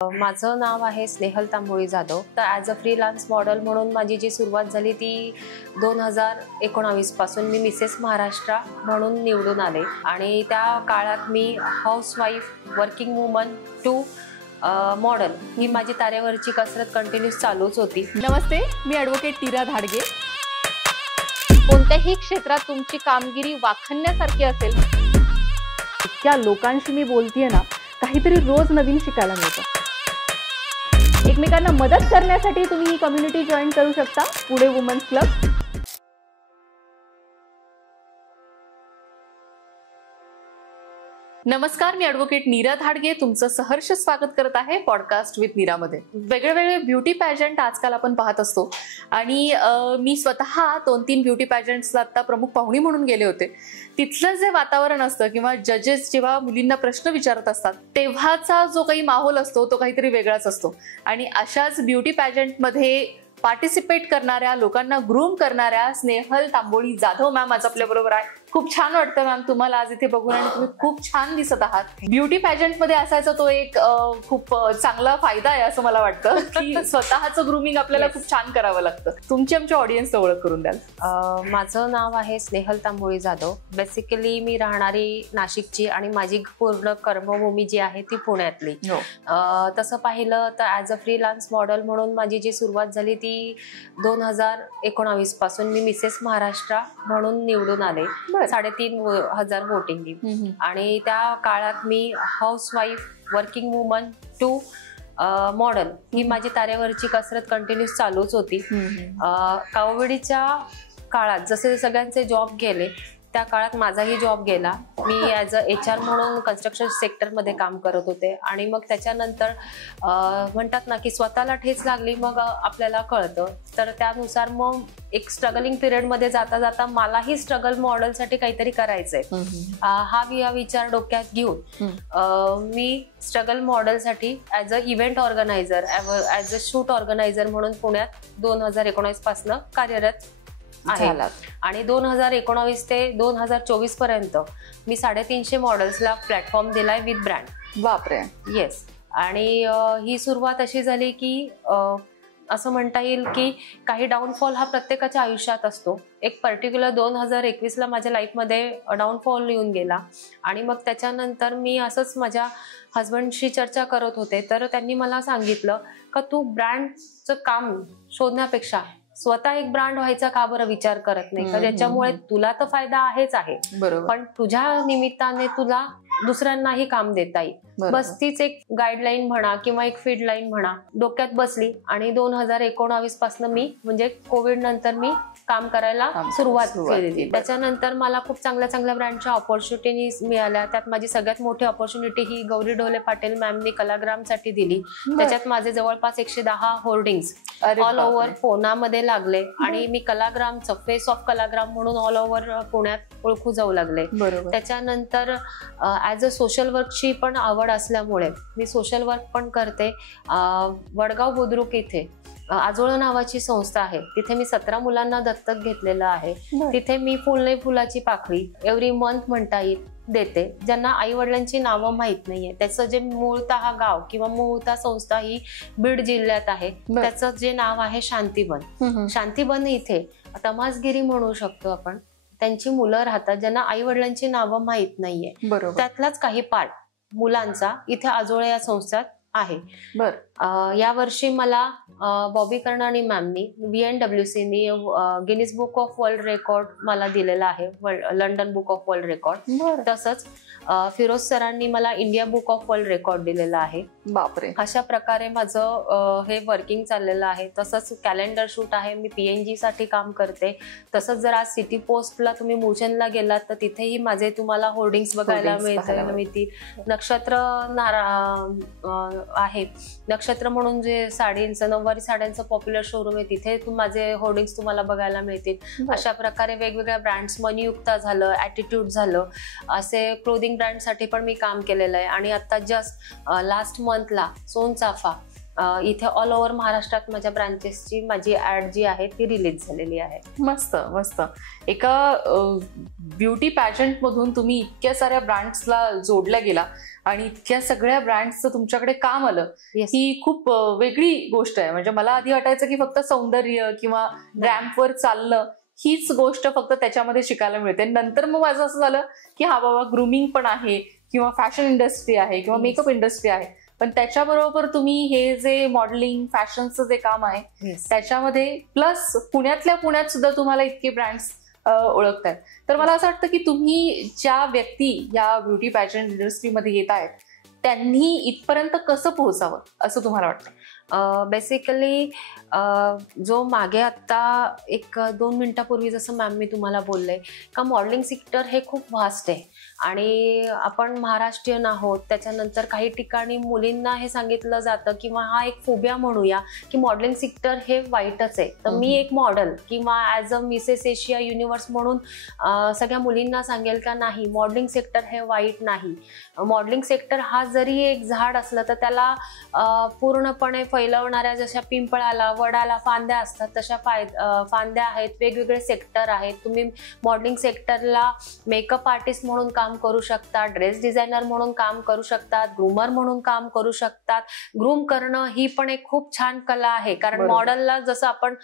माझं नाव आहे स्नेहल तांबोळी जाधव। तर ॲज अ फ्रीलान्स मॉडेल म्हणून माझी जी सुरुवात झाली ती 2019 पासून मी मिसेस महाराष्ट्र म्हणून निवडून आले आणि त्या काळात मी housewife, working woman to model ही माझी तारेवरची कसरत कंटिन्यूस चालूच होती। नमस्ते, मी ॲडव्होकेट नीरा धाडगे। कोणत्याही क्षेत्रात तुमची कामगिरी वाखण्यासारखी असेल, इतक्या लोकांशी मी बोलतेय ना, काहीतरी रोज नवीन शिकायला मिळतं। एकमेकांना मदत करण्यासाठी तुम्ही ही कम्युनिटी जॉईन करू शकता, पुणे वुमन्स क्लब। नमस्कार, मी ॲडव्होकेट नीरा धाडगे तुमचं सहर्ष स्वागत करत आहे पॉडकास्ट विथ नीरामध्ये। वेगवेगळे ब्युटी पॅजंट आजकाल आपण पाहत असतो आणि मी स्वतः 2-3 ब्युटी पॅजंट्सला आता प्रमुख पाहुणी म्हणून गेले होते। तिथलं जे वातावरण असतं किंवा जजेस जेव्हा मुलींना प्रश्न विचारत असतात तेव्हाचा जो काही माहोल असतो तो काहीतरी वेगळाच असतो आणि अशाच ब्युटी पॅजंटमध्ये पार्टिसिपेट करणाऱ्या लोकांना ग्रूम करणाऱ्या स्नेहल तांबोळी जाधव मॅम आज आपल्या बरोबर आहे। खूप छान वाटतं मॅम तुम्हाला आज इथे बघून आणि तुम्ही खूप छान दिसत आहात। ब्युटी पॅजंट मध्ये असायचा तो एक खूप चांगला फायदा आहे असं मला वाटतं की स्वतःचं ग्रूमिंग आपल्याला खूप छान करावं लागतं। तुमची आमच्या ऑडियन्सचं ओळख करून द्याल? माझं नाव आहे स्नेहल तांबोळी जाधव। बेसिकली मी राहणारी नाशिकची आणि माझी पूर्ण कर्मभूमी जी आहे ती पुण्यातली। तसं पाहिलं तर ॲज अ फ्रीलान्स मॉडेल म्हणून माझी जी सुरुवात झाली ती 2019 पासून मी मिसेस महाराष्ट्र म्हणून निवडून आले। 3,500 वोटिंग आणि त्या काळात मी housewife, working woman to model ही माझी तारेवरची कसरत कंटिन्यूस चालूच होती। कोविडच्या काळात जसे सगळ्यांचे जॉब गेले त्या काळात माझाही जॉब गेला। मी ॲज अ HR म्हणून कन्स्ट्रक्शन सेक्टरमध्ये काम करत होते आणि मग त्याच्यानंतर म्हणतात ना की स्वतःला ठेच लागली मग आपल्याला कळतं। तर त्यानुसार मग एक स्ट्रगलिंग पिरियडमध्ये जाता जाता मलाही स्ट्रगल मॉडेलसाठी काहीतरी करायचंय हा विचार डोक्यात घेऊन मी स्ट्रगल मॉडेलसाठी as a event organiser, as a shoot organiser म्हणून पुण्यात 2019 पासून कार्यरत आहे आणि 2019 ते 2024 पर्यंत मी 350 मॉडेल्सला प्लॅटफॉर्म दिलाय विथ ब्रँड। बापरे, येस। आणि ही सुरुवात अशी झाली की असं म्हणता येईल की काही डाऊनफॉल हा प्रत्येकाच्या आयुष्यात असतो। एक पर्टिक्युलर 2021ला माझ्या लाईफमध्ये डाऊनफॉल येऊन गेला आणि मग त्याच्यानंतर मी असंच माझ्या हजबंडशी चर्चा करत होते तर त्यांनी मला सांगितलं का तू ब्रँडचं काम शोधण्यापेक्षा स्वतः एक ब्रँड व्हायचा का बरं विचार करत नाही का, ज्याच्यामुळे तुला तर फायदा आहेच आहे पण तुझ्या निमित्ताने तुला दुसऱ्यांनाही काम देता येईल। बस तीच एक गाईडलाईन म्हणा किंवा एक फीड लाईन म्हणा डोक्यात बसली आणि 2019 पासून मी म्हणजे कोविड नंतर मी काम करायला सुरुवात केली। त्याच्यानंतर मला खूप चांगल्या ब्रँडच्या ऑपॉर्च्युनिटीज मिळाल्या। त्यात माझी सगळ्यात मोठी ऑपॉर्च्युनिटी ही गौरी ढोले पाटील मॅमनी कलाग्रामसाठी दिली। त्याच्यात माझे जवळपास 110 होर्डिंग्स ऑल ओव्हर पुण्यामध्ये लागले आणि मी कलाग्रामचं फेस ऑफ कलाग्राम म्हणून ऑल ओव्हर पुण्यात ओळखू जाऊ लागले। त्याच्यानंतर ॲज अ सोशल वर्कची पण आवड असल्यामुळे मी सोशल वर्क पण करते। वडगाव बुद्रुक इथे आजोळा नावाची संस्था आहे, तिथे मी 17 मुलांना दत्तक घेतलेलं आहे। तिथे मी फुल नाही फुलाची पाकळी एव्हरी मंथ म्हणता येईल देते, ज्यांना आई वडिलांची नावं माहित नाहीये। त्याचं जे मूळतः गाव किंवा मूळतः संस्था ही बीड जिल्ह्यात आहे, त्याचं जे नाव आहे शांतीवन। शांतीवन इथे तमासगिरी म्हणू शकतो आपण, त्यांची मुलं राहतात ज्यांना आई वडिलांची नावं माहित नाहीये। त्यातलाच काही पार्ट मुलांचा इथे आजोळे या संस्थेत आहे। या वर्षी मला बॉबी कर्णाणी मॅमनी VNWCनी Guinness book of world record मला दिलेला आहे, London book of world record. तसंच फिरोज सरांनी मला India book of world record दिलेला आहे। बापरे, अशा प्रकारे माझं हे वर्किंग चाललेलं आहे। तसंच कॅलेंडर शूट आहे, मी PNG साठी काम करते। तसंच जर आज सिटी पोस्टला तुम्ही मुळचंदला गेलात तर तिथेही माझे तुम्हाला होर्डिंग्स बघायला मिळतील। नक्षत्र आहे, नक्षत्र म्हणून जे साडींचं नऊवारी साड्यांचं पॉप्युलर शोरूम आहे तिथे माझे होर्डिंग्स तुम्हाला बघायला मिळतील। अशा प्रकारे वेगवेगळ्या ब्रँड्स, मनीयुक्ता झालं, ॲटिट्यूड झालं, असे क्लोदिंग ब्रँड साठी पण मी काम केलेलं आहे। आणि आता जस्ट लास्ट मंथला सोनचाफा इथे ऑल ओव्हर महाराष्ट्रात माझ्या ब्रांचेसची माझी ऍड जी आहे ती रिलीज झालेली आहे। मस्त मस्त। एका ब्युटी पॅजंट मधून तुम्ही इतक्या साऱ्या ब्रँड्सला जोडल्या गेला आणि इतक्या सगळ्या ब्रँड्सचं तुमच्याकडे काम आलं Yes. ही खूप वेगळी गोष्ट आहे. म्हणजे मला आधी वाटायचं की फक्त सौंदर्य किंवा रॅम्पवर चालणं हीच गोष्ट फक्त त्याच्यामध्ये शिकायला मिळते. नंतर मग माझं असं झालं की हा बाबा ग्रूमिंग पण आहे किंवा फॅशन इंडस्ट्री आहे किंवा मेकअप इंडस्ट्री आहे, पण त्याच्याबरोबर तुम्ही हे जे मॉडेलिंग फॅशनचं जे काम आहे त्याच्यामध्ये प्लस पुण्यातल्या पुण्यात सुद्धा तुम्हाला इतके ब्रँड्स ओळखतायत. तर मला असं वाटतं की तुम्ही ज्या व्यक्ती या ब्युटी पॅजंट इंडस्ट्रीमध्ये येत आहेत त्यांनी इथपर्यंत कसं पोहोचावं असं तुम्हाला वाटतं? बेसिकली जो मागे आत्ता 1-2 मिनिटापूर्वी जसं मॅम मी तुम्हाला बोलले का मॉडेलिंग सेक्टर हे खूप व्हास्ट आहे आणि आपण महाराष्ट्रीयन आहोत. त्याच्यानंतर काही ठिकाणी मुलींना हे सांगितलं जातं किंवा हा एक फोबिया म्हणूया की मॉडेलिंग सेक्टर हे वाईटच आहे. तर मी एक मॉडेल किंवा as a Mrs Asia universe म्हणून सगळ्या मुलींना सांगेल का नाही, मॉडेलिंग सेक्टर हे वाईट नाही. मॉडेलिंग सेक्टर हा जरी एक झाड असलं तर त्याला पूर्णपणे फैलवणाऱ्या जशा पिंपळाला वडाला फांद्या असतात तशा फांद्या आहेत, वेगवेगळे सेक्टर आहेत. तुम्ही मॉडेलिंग सेक्टरला मेकअप आर्टिस्ट म्हणून काम करू शकता, ड्रेस डिझायनर म्हणून काम करू शकतात, ग्रूमर म्हणून काम करू शकतात. ग्रूम करणं ही पण एक खूप छान कला आहे, कारण मॉडेलला जसं आपण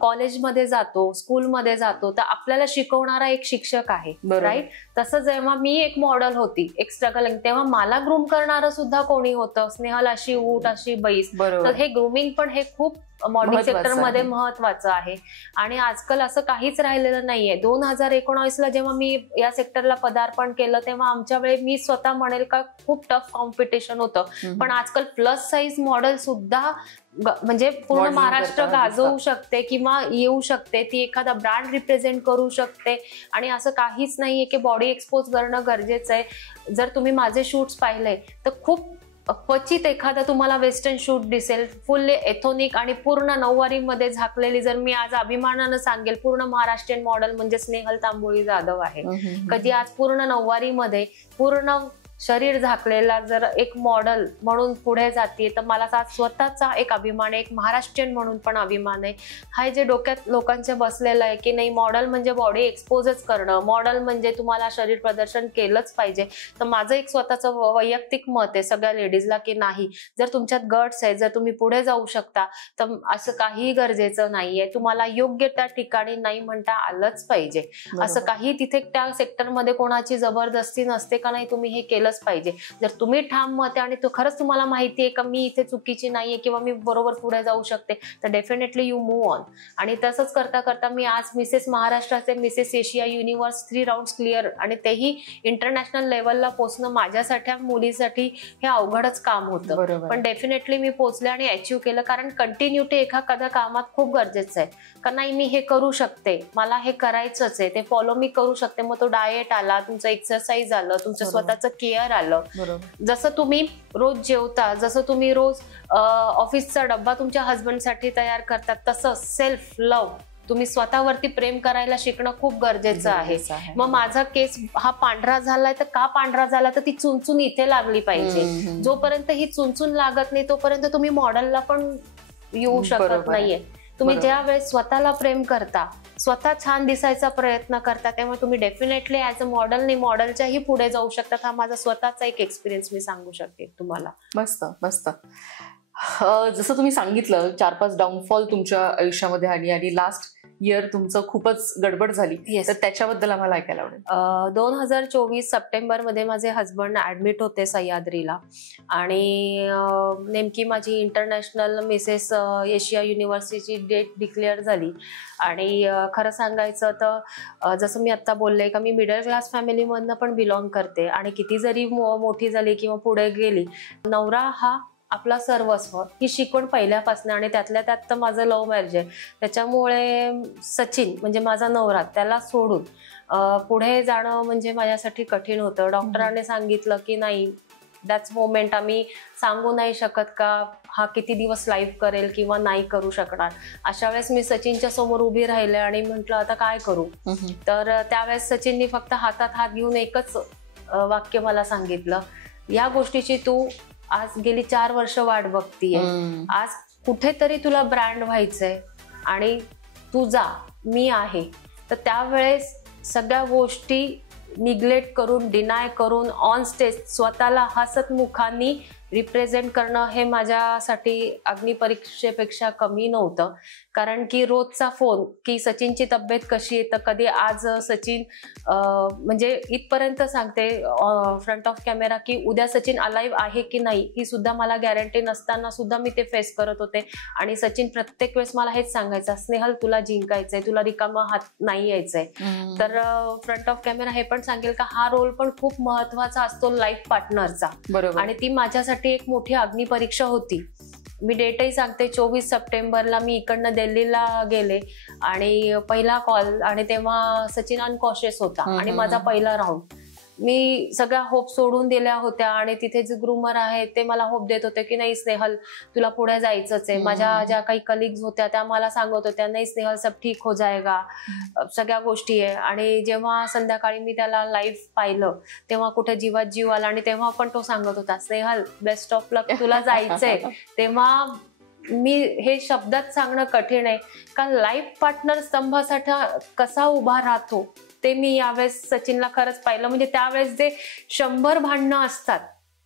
कॉलेजमध्ये जातो, स्कूलमध्ये जातो तर आपल्याला शिकवणारा एक शिक्षक आहे, राईट. तसं जेव्हा मी एक मॉडेल होती, एक स्ट्रगलिंग, तेव्हा मला ग्रूम करणारं सुद्धा कोणी होतं, स्नेहल अशी ऊट अशी बैस. तर हे ग्रूमिंग पण हे खूप मॉडेलिंग सेक्टरमध्ये महत्वाचं आहे आणि आजकाल असं काहीच राहिलेलं नाहीये. 2019ला जेव्हा मी या सेक्टरला पदार्पण केलं तेव्हा आमच्या वेळी मी स्वतः म्हणेल का खूप टफ कॉम्पिटिशन होतं, पण आजकाल प्लस साईज मॉडेल सुद्धा म्हणजे पूर्ण महाराष्ट्र गाजवू शकते किंवा येऊ शकते, ती एखादा ब्रँड रिप्रेझेंट करू शकते. आणि असं काहीच नाहीये की बॉडी एक्सपोज करणं गरजेचं आहे. जर तुम्ही माझे शूट्स पाहिले तर खूप क्वचित एखादा तुम्हाला वेस्टर्न शूट दिसेल, फुल्ली एथोनिक आणि पूर्ण नऊवारीमध्ये झाकलेली. जर मी आज अभिमानानं सांगेल पूर्ण महाराष्ट्रीयन मॉडेल म्हणजे स्नेहल तांबोळी जाधव आहे. कधी आज पूर्ण नऊवारीमध्ये पूर्ण शरीर झाकलेला जर एक मॉडेल म्हणून पुढे जाते तर मला स्वतःचा एक अभिमान आहे, एक महाराष्ट्रीयन म्हणून पण अभिमान आहे. हा जे डोक्यात लोकांच्या बसलेलं आहे की नाही मॉडेल म्हणजे बॉडी एक्सपोजच करणं, मॉडेल म्हणजे तुम्हाला शरीर प्रदर्शन केलंच पाहिजे. तर माझं एक स्वतःचं वैयक्तिक मत आहे सगळ्या लेडीजला की नाही, जर तुमच्यात गट्स आहे, जर तुम्ही पुढे जाऊ शकता तर असं काही गरजेचं नाहीये. तुम्हाला योग्य त्या ठिकाणी नाही म्हणता आलंच पाहिजे. असं काही तिथे त्या सेक्टरमध्ये कोणाची जबरदस्ती नसते का नाही तुम्ही हे केलंच पाहिजे. जर तुम्ही ठाम मत आहे आणि तो खरंच तुम्हाला माहिती आहे का मी इथे चुकीची नाहीये किंवा मी बरोबर पुढे जाऊ शकते तर डेफिनेटली यू मूव्ह ऑन. आणि तसंच करता करता मी आज मिसेस महाराष्ट्राचे Mrs Asia universe 3 rounds clear आणि तेही इंटरनॅशनल लेवलला पोहोचणं माझ्यासाठी मुलीसाठी हे अवघडच काम होतं, पण डेफिनेटली मी पोहोचले आणि अचीव्ह केलं. कारण कंटिन्युटी एखाद्या कामात खूप गरजेचं आहे का नाही मी हे करू शकते, मला हे करायचंच आहे, ते फॉलो मी करू शकते. मग तो डाएट आला, तुमचं एक्सरसाइज आलं, तुमचं स्वतःचं केअर आलं. जसं तुम्ही रोज जेवता, जसं तुम्ही रोज ऑफिसचा डब्बा तुमच्या हस्बंडसाठी तयार करतात, तसं सेल्फ लव्ह तुम्ही स्वतःवरती प्रेम करायला शिकणं खूप गरजेचं आहे. मग माझा केस हा पांढरा झालाय तर का पांढरा झाला तर ती चुनचुन इथे लागली पाहिजे. जोपर्यंत ही चुनचुन लागत नाही तोपर्यंत तुम्ही मॉडेलला पण येऊ शकत नाहीये. तुम्ही ज्या वेळेस स्वतःला प्रेम करता, स्वतः छान दिसायचा प्रयत्न करता, तेव्हा तुम्ही डेफिनेटली ऍज अ मॉडेल नाही मॉडेलच्याही पुढे जाऊ शकता. हा माझा स्वतःचा एक एक्सपिरियन्स मी सांगू शकते तुम्हाला. मस्त मस्त. जसं तुम्ही सांगितलं 4-5 डाऊनफॉल तुमच्या आयुष्यामध्ये आली आणि लास्ट इयर तुमचं खूपच गडबड झाली, तर त्याच्याबद्दल आम्हाला ऐकायला आवडेल. 2024 सप्टेंबरमध्ये माझे हस्बंड ऍडमिट होते सह्याद्रीला आणि नेमकी माझी इंटरनॅशनल मिसेस एशिया युनिव्हर्सिटीची डेट डिक्लेअर झाली. आणि खरं सांगायचं तर जसं मी आता बोलले का मी मिडल क्लास फॅमिलीमधनं पण बिलॉंग करते आणि किती जरी मोठी झाली किंवा पुढे गेली, नवरा हा आपला सर्वस्व ही शिकवण पहिल्यापासून. आणि त्यातल्या त्यात तर माझं लव्ह मॅरेज आहे, त्याच्यामुळे सचिन म्हणजे माझा नवरा त्याला सोडून पुढे जाणं म्हणजे माझ्यासाठी कठीण होतं. डॉक्टरांनी सांगितलं की नाही दॅट्स मोमेंट, आम्ही सांगू नाही शकत का हा किती दिवस लाईव्ह करेल किंवा नाही करू शकणार. अशा वेळेस मी सचिनच्या समोर उभी राहिले आणि म्हटलं आता काय करू. तर त्यावेळेस सचिननी फक्त हातात हात घेऊन एकच वाक्य मला सांगितलं, या गोष्टीची तू आज गेली 4 वर्ष वाट बघतीये, आज कुठेतरी तुला ब्रँड व्हायचंय आणि तू जा, मी आहे. तर त्यावेळेस सगळ्या गोष्टी निग्लेक्ट करून, डिनाय करून ऑन स्टेज स्वतःला हसतमुखांनी रिप्रेझेंट करणं हे माझ्यासाठी अग्निपरीक्षेपेक्षा कमी नव्हतं. कारण की रोजचा फोन की सचिनची तब्येत कशी आहे, तर कधी आज सचिन म्हणजे इथपर्यंत सांगते फ्रंट ऑफ कॅमेरा की उद्या सचिन अलाइव्ह आहे की नाही ही सुद्धा मला गॅरंटी नसताना सुद्धा मी ते फेस करत होते. आणि सचिन प्रत्येक वेळेस मला हेच सांगायचं, स्नेहल तुला जिंकायचंय, तुला रिकामा हात नाही यायचंय. तर फ्रंट ऑफ कॅमेरा हे पण सांगेल का हा रोल पण खूप महत्वाचा असतो लाईफ पार्टनरचा. बरोबर. आणि ती माझ्यासाठी एक मोठी अग्निपरीक्षा होती. मी डेटही सांगते, 24 सप्टेंबरला मी इकडनं दिल्लीला गेले आणि पहिला कॉल, आणि तेव्हा सचिन अनकॉशियस होता आणि माझा पहिला राऊंड. मी सगळ्या होप सोडून दिल्या होत्या आणि तिथे जे ग्रूमर आहेत ते मला होप देत होते की नाही स्नेहल तुला पुढे जायचंच आहे. माझ्या ज्या काही कलिग्स होत्या त्या मला सांगत होत्या नाही स्नेहल सब ठीक हो जाएगा, सगळ्या गोष्टी आहे. आणि जेव्हा संध्याकाळी मी त्याला लाईव्ह पाहिलं तेव्हा कुठे जीवात जीव आला आणि तेव्हा पण तो सांगत होता स्नेहल बेस्ट ऑफ लक, तुला जायचंय. तेव्हा मी हे शब्दात सांगणं कठीण आहे का लाईफ पार्टनर स्तंभासाठी कसा उभा राहतो ते मी यावेळेस सचिनला खरंच पाहिलं. म्हणजे त्यावेळेस जे 100 भांडणं असतात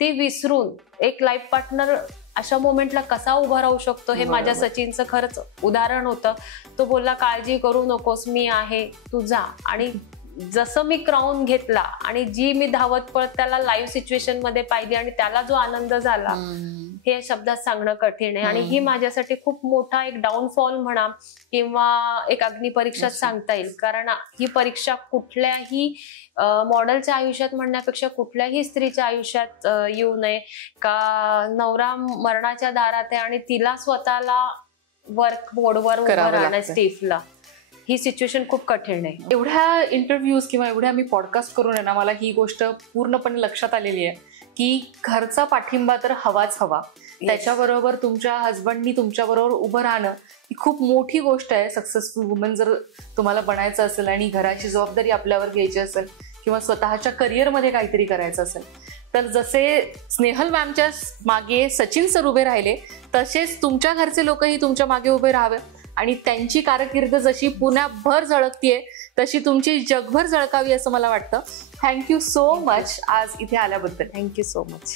ते विसरून एक लाईफ पार्टनर अशा मोमेंटला कसा उभा राहू शकतो हे माझ्या सचिनचं खरंच उदाहरण होतं. तो बोलला काळजी करू नकोस, मी आहे, तू जा. आणि जसं मी क्राऊन घेतला आणि जी मी धावत पळत त्याला लाईव्ह सिच्युएशन मध्ये पाहिली आणि त्याला जो आनंद झाला हे शब्दात सांगणं कठीण आहे. आणि ही माझ्यासाठी खूप मोठा एक डाऊनफॉल म्हणा किंवा एक अग्निपरीक्षात सांगता येईल. कारण ही परीक्षा कुठल्याही मॉडेलच्या आयुष्यात म्हणण्यापेक्षा कुठल्याही स्त्रीच्या आयुष्यात येऊ नये का नवरा मरणाच्या दारात आहे आणि तिला स्वतःला वर्क बोर्डवर उभं राहणं स्टेफला, ही सिच्युएशन खूप कठीण आहे. एवढ्या इंटरव्ह्यूज किंवा एवढ्या मी पॉडकास्ट करून आहे ना मला ही गोष्ट पूर्णपणे लक्षात आलेली आहे की घरचा पाठिंबा तर हवाच हवा. त्याच्याबरोबर तुमच्या हजबंडनी तुमच्याबरोबर उभं राहणं ही खूप मोठी गोष्ट आहे. सक्सेसफुल वुमन जर तुम्हाला बनायचं असेल आणि घराची जबाबदारी आपल्यावर घ्यायची असेल किंवा स्वतःच्या करिअरमध्ये काहीतरी करायचं असेल तर जसे स्नेहल मॅमच्या मागे सचिन सर उभे राहिले तसेच तुमच्या घरचे लोकही तुमच्या मागे उभे राहावे आणि त्यांची कारकीर्द जशी पुण्याभर झळकतीये तशी तुमची जगभर झळकावी असं मला वाटतं. थँक्यू सो मच आज इथे आल्याबद्दल. Thank you so much.